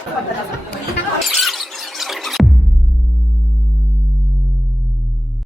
So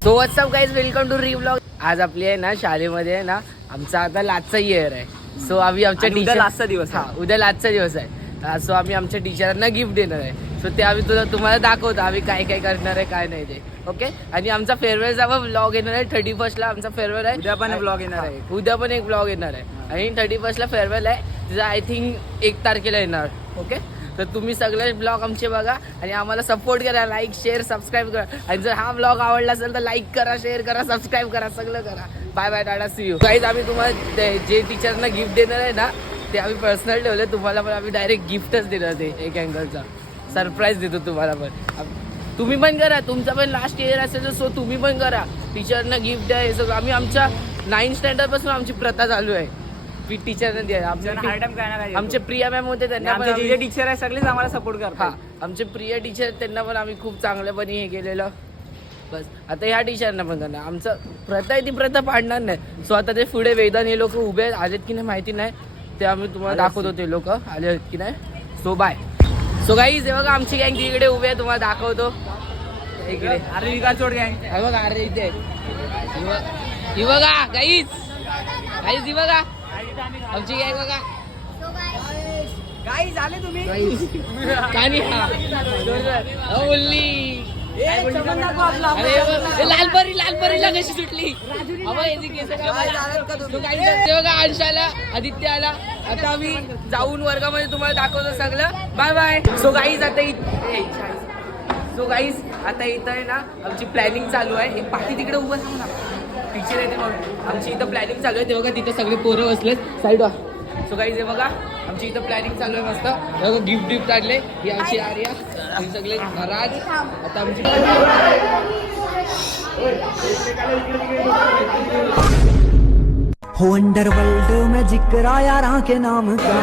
what's up guys, welcome to Revlog. आज आपली आहे ना शाळेमध्ये आहे ना आमचा आता लास्टचा इयर आहे. सो आम्ही आमच्या टीचर लास्टचा दिवस उद्या लास्टचा दिवस आहे. सो आम्ही आमच्या टीचरांना गिफ्ट देणार आहे. सो ते आम्ही तुम्हाला दाखवतो आम्ही काय काय करणार आहे काय नाही ते. ओके. आणि आमचा फेअरवेलचा व्लॉग येणार आहे 31 ला. आमचा फेअरवेल आहे. उद्या पण ब्लॉग येणार आहे. उद्या पण एक ब्लॉग येणार आहे. आणि 31 ला फेअरवेल आहे. तिचं आय थिंक 1 तारखेला येणार. ओके. तर तुम्ही सगळे ब्लॉग आमचे बघा आणि आम्हाला सपोर्ट करा. लाईक शेअर सबस्क्राईब करा. आणि जर हा ब्लॉग आवडला असेल तर लाईक करा, शेअर करा, सबस्क्राईब करा, सगळं करा. बाय बाय, टाटा, सी यू. गाईज आम्ही तुम्हाला जे टीचरना गिफ्ट देणार आहे ना ते आम्ही पर्सनल ठेवले. तुम्हाला पण आम्ही डायरेक्ट गिफ्टच देणार. ते एक अँगलचा सरप्राईज देतो तुम्हाला पण. तुम्ही पण करा. तुमचा पण लास्ट इयर असेल तर सो तुम्ही पण करा. टीचरना गिफ्ट द्या. हे सगळं आम्ही आमच्या 9th स्टँडर्ड पासून आमची प्रथा चालू आहे. टीचरना द्या. आमचे प्रिया मॅम होते त्यांना पण जे टीचर आहे सगळेच आम्हाला सपोर्ट करतात. आमचे प्रिय टीचर त्यांना पण आम्ही खूप चांगल्यापणे हे केलेलं. बस आता ह्या टीचरना पण करणार. आमचं प्रथा आहे ती प्रथा पाडणार नाही. सो आता ते पुढे वेदान हे लोक उभे आलेत की नाही माहिती नाही. ते आम्ही तुम्हाला दाखवतो ते लोक आले आहेत की नाही. So bye. सो गाईज हे बघा आमची गँग तिकडे उभी आहे. तुम्हाला दाखवतो इकडे. अरे विकास चोड गँग बघा. अरे इथे ही बघा गाईज. गाईज ही बघा आमची गँग बघा. गाईज आले तुम्ही. कानी बोलली लालपरीला कशी सुटली. बघा अंशाला आदित्य आला. आता आम्ही जाऊन वर्गामध्ये तुम्हाला दाखवतो सगळं. Bye bye. सो गाईज आता इथं आहे ना आमची प्लॅनिंग चालू आहे. एक पाठी तिकडे उभं सांग ना टीचर आहे ते म्हणून. आमची इथं प्लॅनिंग चालू आहे. ते बघा तिथं सगळे पोरं बसलेत साईडला. सो गाईज हे बघा आमची इथं प्लॅनिंग चालू आहे मस्त. गिफ्ट काढले. ही आमची आर्या ही सगळे राज. आता आमची हो अंडरवर्ल्ड में जिक्र यारां के नाम का.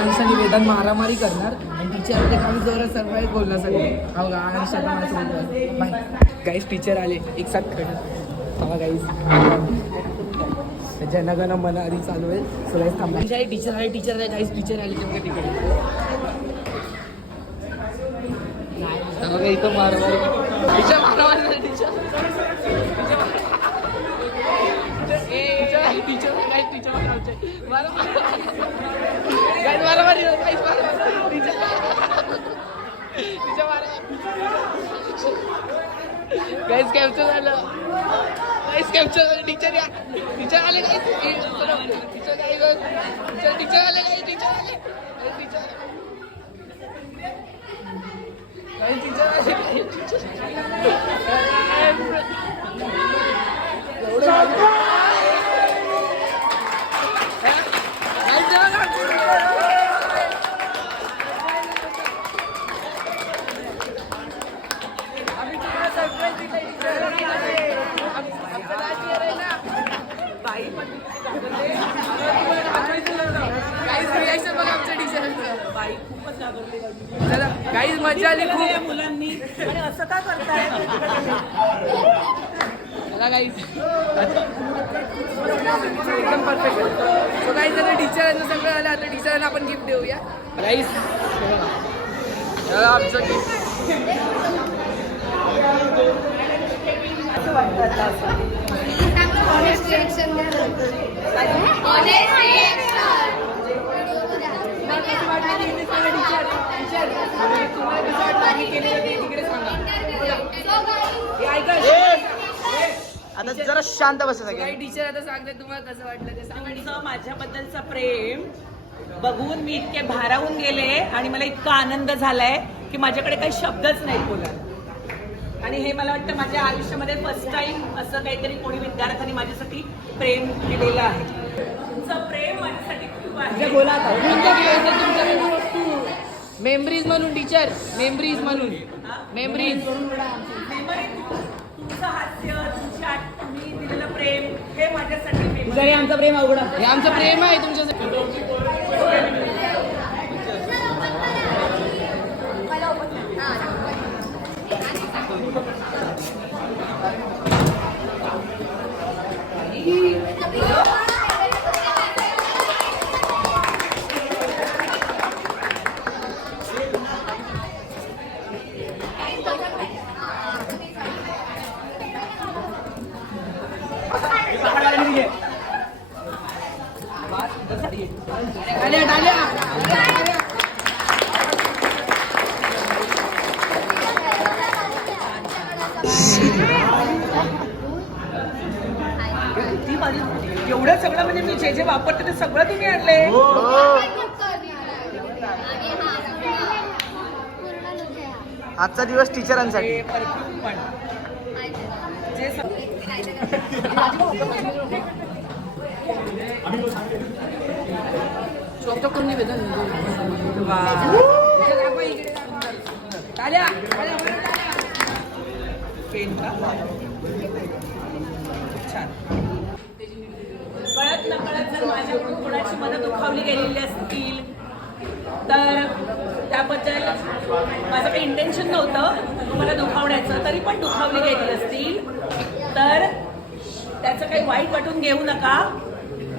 अंशाने वेदांत मारामारी करणार आणि टीचर आम्ही जोरात सरप्राईज बोलणार सगळे. Bye guys. टीचर आले एक साथ खेळत. हा गाईज जनगण मन आधी चालू आहे. सो गाईज थांबा. टीचर आले गाईज. टीचर आले तिकडे बघा इथं मारामारी. टीचर मारामारी. टीचर गाईज कॅप्चर झालं. टीचर या. टीचर आले गाईज. टीचर आले गाईज. गाईज मजा आली खूप. मुलांनी असं का करताय. गाईज एकदम परफेक्ट. सो गाईज आता टीचरांचं सगळं आलं. आता टीचरांना आपण गिफ्ट देऊया. गाईज आमचं गिफ्ट. आता जरा शांत बसा सगळे. टीचर आता सांगते तुम्हाला कसं वाटलं ते सांगा. माझ्याबद्दलचं प्रेम बघून मी इतके भारावून गेले आणि मला इतका आनंद झालाय की माझ्याकडे काही शब्दच नाही बोलायला. आणि हे मला वाटतं माझ्या आयुष्यामध्ये फर्स्ट टाइम असं काहीतरी कोणी विद्यार्थ्यांनी माझ्यासाठी प्रेम केलेलं आहे. तुमचं प्रेम माझ्यासाठी खूप आहे. मेमरीज म्हणून टीचर. मेमरीज म्हणून तुमचं हास्य, तुम्ही दिलेलं प्रेम हे माझ्यासाठी जरी आमचं प्रेम अवघड. हे आमचं प्रेम आहे तुमच्यासाठी. आजचा दिवस टीचरांसाठी. हे परफ्यूम पण जे चोपटो कोणी वेदन पेन का छान. कळत नकळत जर माझ्याकडून कोणाची मदत दुखावली गेलेली असतील तर त्याबद्दल माझं काही इंटेन्शन नव्हतं तुम्हाला दुखावण्याचं, तरी पण दुखावली गेली असतील तर त्याचं काही वाईट वाटून घेऊ नका.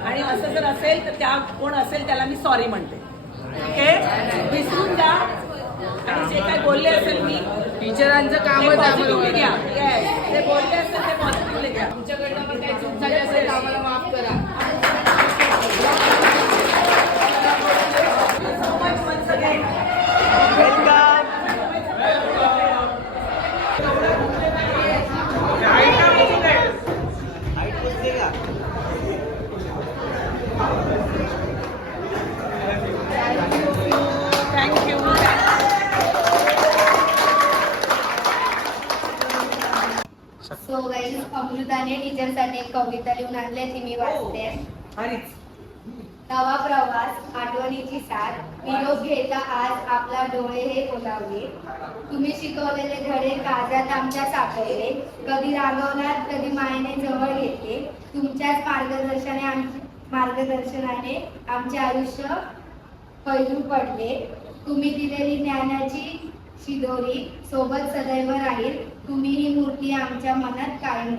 आणि असं जर असेल तर त्या कोण असेल त्याला मी सॉरी म्हणते. ओके, विसरून जा. आणि जे काय बोलले असेल मी टीचरांचं कामच पॉझिटिव्हली घ्या. येस, ते बोलले असेल ते पॉझिटिव्हली घ्या. तुमच्याकडनं पण काही चूक झाली असेल तर आम्हाला माफ करा. So much once again. Thank you. So guys, अमृताने टीचरसाठी एक कविता लिहून आणली, ती मी वाचते. हरीच. नवा प्रवास, आठवणीची साथ, निरोप घेता आज आपला डोळे हे ओलावले. तुम्ही शिकवलेले धडे काळजात आमच्या साठवले. कधी रागवणार, कधी मायेने जवळ घेतले. तुमच्याच मार्गदर्शनाने आमचे आयुष्य पैलू पडले. तुम्ही दिलेली ज्ञानाची शिदोरी सोबत सदैव राहील. तुम्ही ही मूर्ती आमच्या मनात कायम.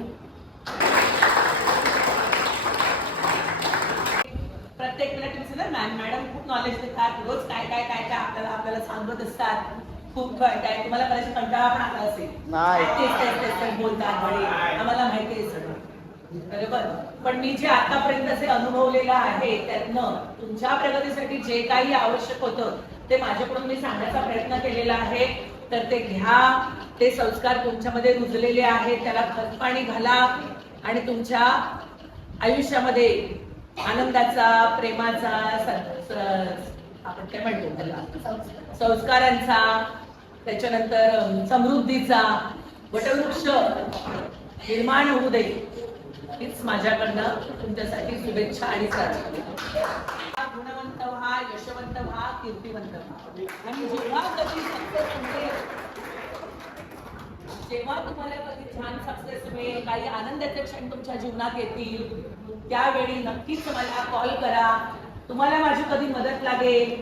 प्रत्येक वेळेला तुम्ही मॅडम खूप नॉलेज देतात, रोज काय काय काय काय आपल्याला सांगत असतात. खूप काय तुम्हाला कदाचित कंटाळा पण आला असेल. नाही. तेच बोलतात म्हणे, आम्हाला माहिती आहे सगळं. बरोबर. पण मी जे आतापर्यंत अनुभवलेलं आहे त्यातनं तुमच्या प्रगतीसाठी जे काही आवश्यक होतं ते माझ्याकडून मी सांगण्याचा प्रयत्न केलेला आहे. तर ते घ्या. ते संस्कार तुमच्यामध्ये रुजलेले आहेत, त्याला खतपाणी घाला आणि तुमच्या आयुष्यामध्ये आनंदाचा, प्रेमाचा, आपण काय म्हणतो त्याला, संस्कारांचा, त्याच्यानंतर समृद्धीचा वटवृक्ष निर्माण होऊ दे. हीच माझ्याकडनं तुमच्यासाठी शुभेच्छा आणि प्रार्थना. गुणवंत व्हा, यशवंत व्हा, कीर्तिवंत व्हा. आणि जेव्हा कधी सक्सेस मिळेल, जेव्हा तुम्हाला कधी छान सक्सेस मिळेल, काही आनंदाचे क्षण तुमच्या जीवनात येतील, त्यावेळी नक्कीच मला कॉल करा. तुम्हाला माझी कधी मदत लागेल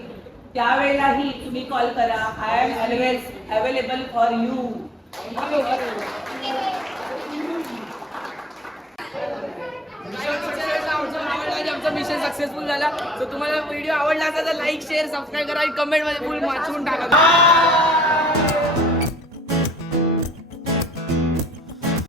त्यावेळेलाही तुम्ही कॉल करा. I am always available for you. आमचा मिशन सक्सेसफुल झाला. तर तुम्हाला व्हिडिओ आवडला असेल तर लाईक, शेअर, सबस्क्राईब करा आणि कमेंट मध्ये फुल वाचून टाका.